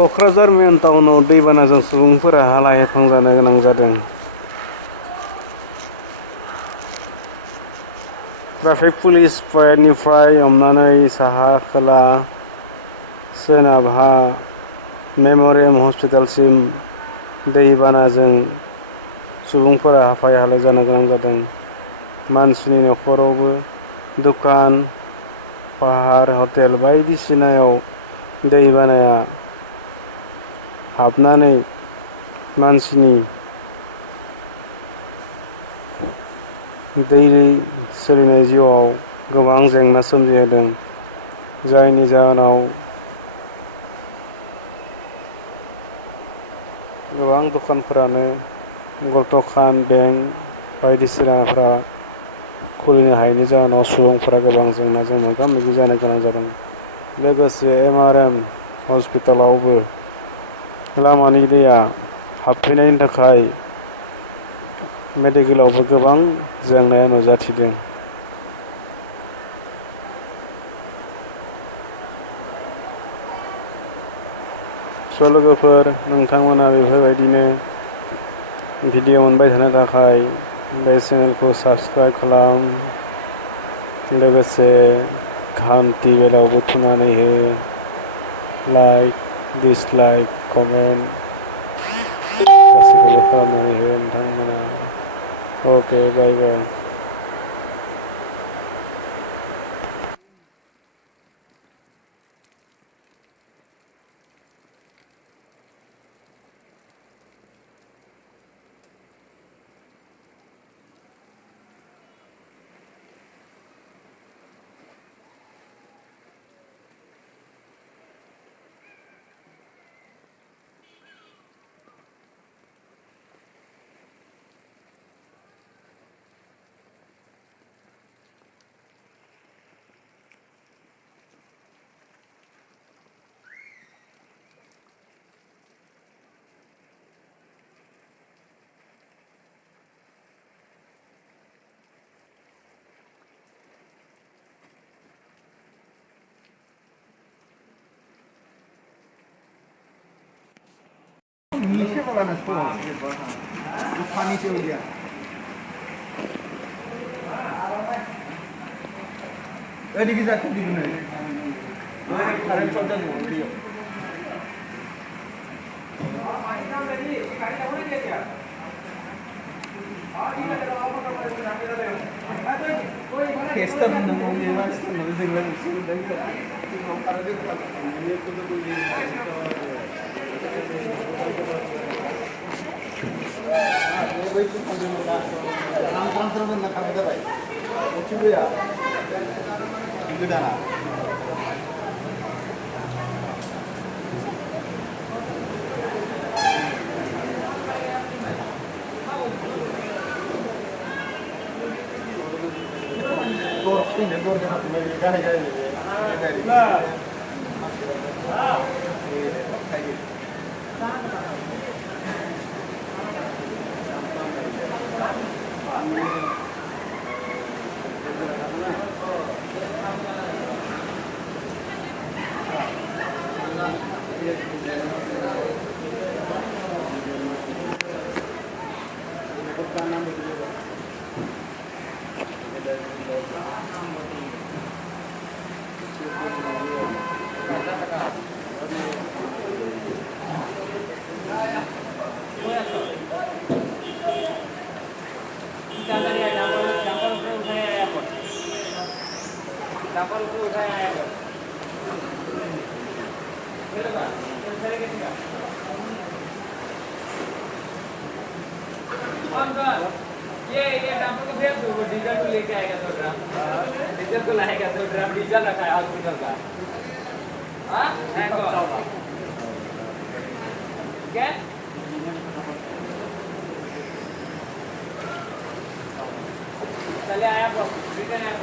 क'क्राझार मेन टाउनाव दैबानाजों सुबुंफोरा हालाय-हाफां जानो गोनां जादों। ट्राफिक पुलिस पइन्टनिफ्राय हमनानै साहा खोला सोनाबहा मेम'रियेल हस्पिटालसिम दैबानाजों सुबुंफोरा हालाय-हाफां जानो गोनां जादों। मानसिनि न'खरावबो दखान, पाहार, हटेल बायदिसिनायाव दैबानाया हाबनानै मानसिनि दैलि सोलिनाय जिउआव गोबां जेंना सोमजिहोदों, जायनि जाहोनाव गोबां दखानफोरानो दखान, बेंक बायदिसिनाफ्रा खुलिनो हायैनि जाहोनाव सुबुंफोरा गोबां जेंनाजों मोगा-मोगि जानो गोनां जादों। लोगोसे MRM हस्पिटालावबो लामानि दैया हाबफैनायनि थाखाय मेडिकेलावबो गोबां जेंनाया नुजाथिदों। लोगोफोर, नोंथांमोना बेफोरबायदिनो भिडिअ मोनबाय थानो थाखाय बे चेनेलखौ साबस्क्राइब खालाम, लोगोसे घन्टी बेलावबो थुनानै हो, लाइक, डिसलाइक, कमेन्ट गासैखौबो खालामनानै हो नोंथांमोना। अके, बाय बाय। नीचे वाला ना इसको पानी से हो गया अरे की जाती दी नहीं करंट चलता नहीं दियो केस्टा नंगौ ये वाला नंगौ जोंला इसको देंगे कारण ये तो कोई ये डंपर को भेज दो, डीजल को लेके आएगा तो ड्राम डीजल को लाएगा तो ड्राम डीजल रखा है हॉस्पिटल का। हाँ क्या चले आया रिटर्न आया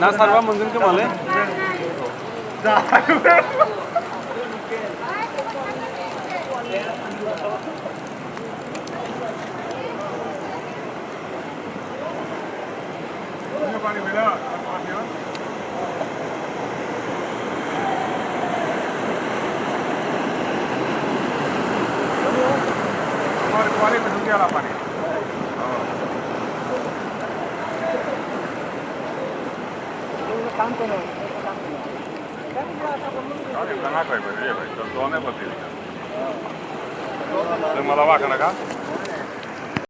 ना सारबा मोनगोन खोमालै मला वाका नका